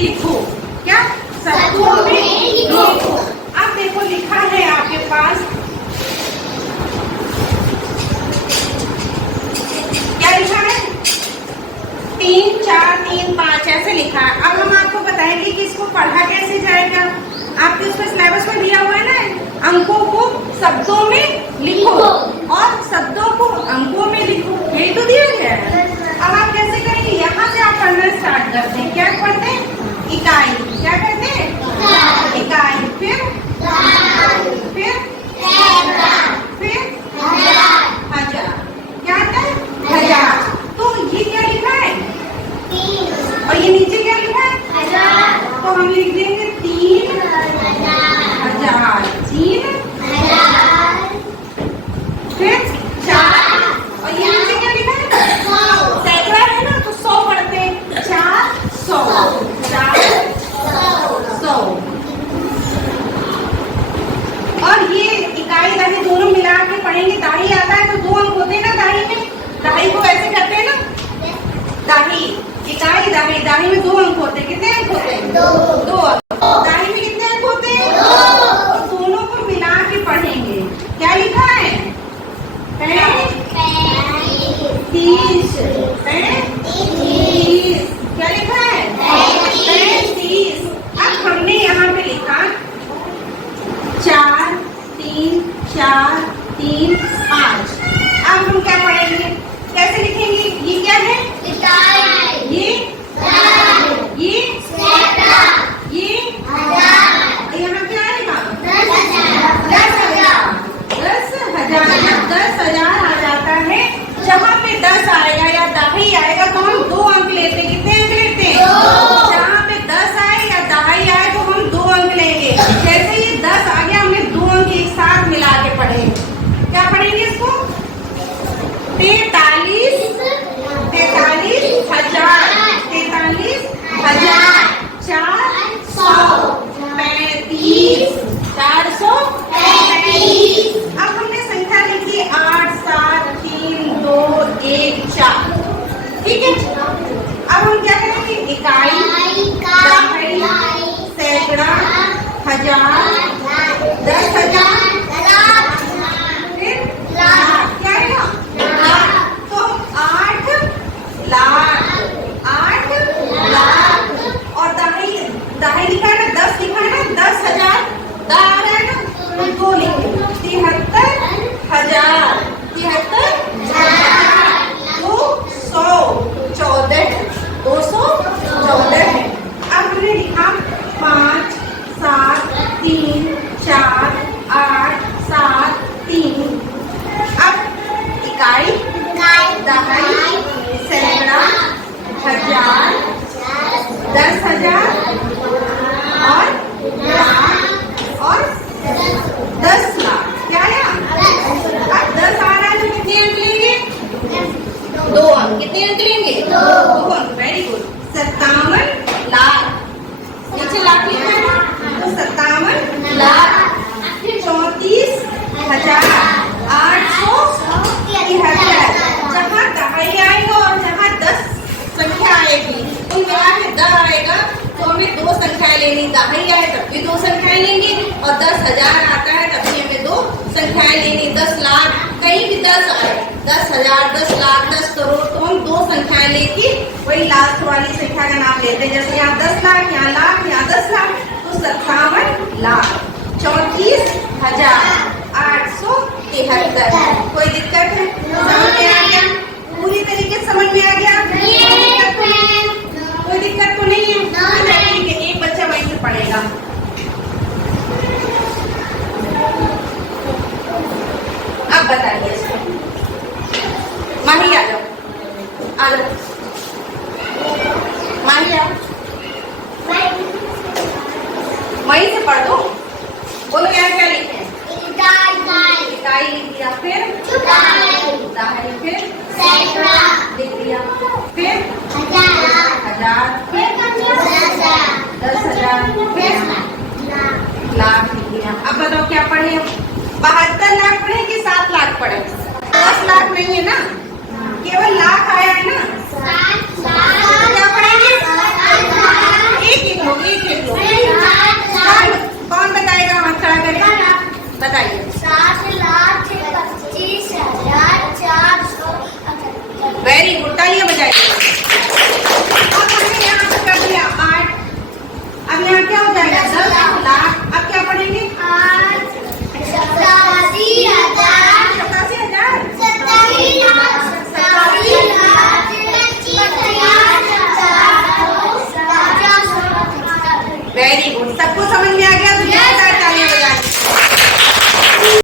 लिखो। क्या? शब्दों में लिखो। अब देखो लिखा है आपके पास, क्या लिखा है? 3 4 3 5 ऐसे लिखा है। अब हम आपको बताएंगे कि इसको पढ़ा कैसे जाएगा। आपके उसमें सिलेबस में दिया हुआ है ना, अंकों को शब्दों में लिखो और शब्दों को अंकों में लिखो, यही तो दिया गया है। अब आप कैसे करेंगे? यहाँ से आप पढ़ना स्टार्ट करते हैं। क्या पढ़ते हैं? इकाई। क्या करते हैं? इकाई। फिर हजार। क्या आता है? हजार। तो ये क्या लिखा है? और ये नीचे क्या लिखा है? हजार। तो हम लिख देंगे 3000। 3000। फिर 4 और ये नीचे क्या लिखा है? 100। सैकड़ा है ना, तो 100 पढ़ते हैं। 400। 400। और ये इकाई दहाई दोनों मिला के पढ़ेंगे। दहाई आता है तो 2 अंक होते हैं ना दहाई में। दहाई को ऐसे करते हैं ना, दहाई इकाई दहाई। दहाई में 2 अंक होते हैं। कितने अंक होते हैं? 2 अंक। दहाई में कितने अंक होते हैं? 2। दोनों को मिला के पढ़ेंगे। क्या लिखा है? 30। क्या लिखा है? 35। अब हमने यहाँ पे लिखा 4 3 4 3 5। अब हम क्या पढ़ेंगे? कैसे लिखेंगे? ये क्या है? ये ये यहाँ क्या आएगा? 10,000। 10,000 आ जाता है। जहाँ पे 10 आएगा या दहाई आएगा तो हम 2 अंक लेते हैं। कितने अंक लेते हैं? 2। जहाँ पे 10 आए या दहाई आए तो हम 2 अंक लेंगे। जैसे ये 10 आ गया, हमने 2 अंक एक साथ मिला के पढ़ेंगे। क्या पढ़ेंगे इसको? 43,000। 43,000 400 35 435। अब हमने संख्या लिखी 8 7 3 2 1 4। ठीक है। अब हम क्या करेंगे? इकाई दहाई सैकड़ा हजार 10,000 फिर लाख। क्या आएगा? तो 8 लाख। 8 लाख। और दहाई लिखा है ना, 10 लिखा है ना, 10,000 दा आ रहा है ना, तो 2 लिखे 73,000। 73,000 214 है। अब हमने लिखा 5 7 3 4 8 7 3। अब इकाई दहाई सैकड़ा हजार 10,000 और लाख और 10 लाख। क्या आया? अब 10 आ रहा है तो कितने अंक लेंगे? 2 अंक। कितने अंक लेंगे? 2 अंक। Very good. 57 लाख। नीचे लाख लिखा है ना, तो 57 लाख 34,873। जहाँ दहाई आएगा और जहाँ 10 संख्या आएगी तो मिला के 10 आएगा तो हमें 2 संख्याएं लेनी। दहाई आए तब भी 2 संख्याएं लेंगे और 10,000 आता है तब भी हमें 2 संख्याएं लेनी। 10 लाख कहीं भी 10 आए, 10,000 10 लाख 10 करोड़, तो हम 2 संख्याएं लेके वही लास्ट वाली संख्या का नाम लेते हैं। जैसे यहाँ 10 लाख, यहाँ लाख, यहाँ 10 लाख, तो 57 लाख 34,873। कोई दिक्कत है? समझ में आ गया? पूरी तरीके से समझ में आ गया? कोई दिक्कत तो नहीं है? ठीक है, एक बच्चा वहीं से पढ़ेगा। अब बताइए इसको। माही आ जाओ, आ जाओ माही आओ। वहीं से पढ़ दो। बोलो यहाँ क्या लिखे हैं? इकाई लिख दिया। फिर दहाई। फिर लिख दिया। फिर हजार। फिर 10,000। फिर लाख लिख दिया। अब बताओ क्या पढ़े? 72 लाख पढ़े कि 7 लाख पढ़े? 10 लाख नहीं है ना, केवल लाख आया है ना। 7 लाख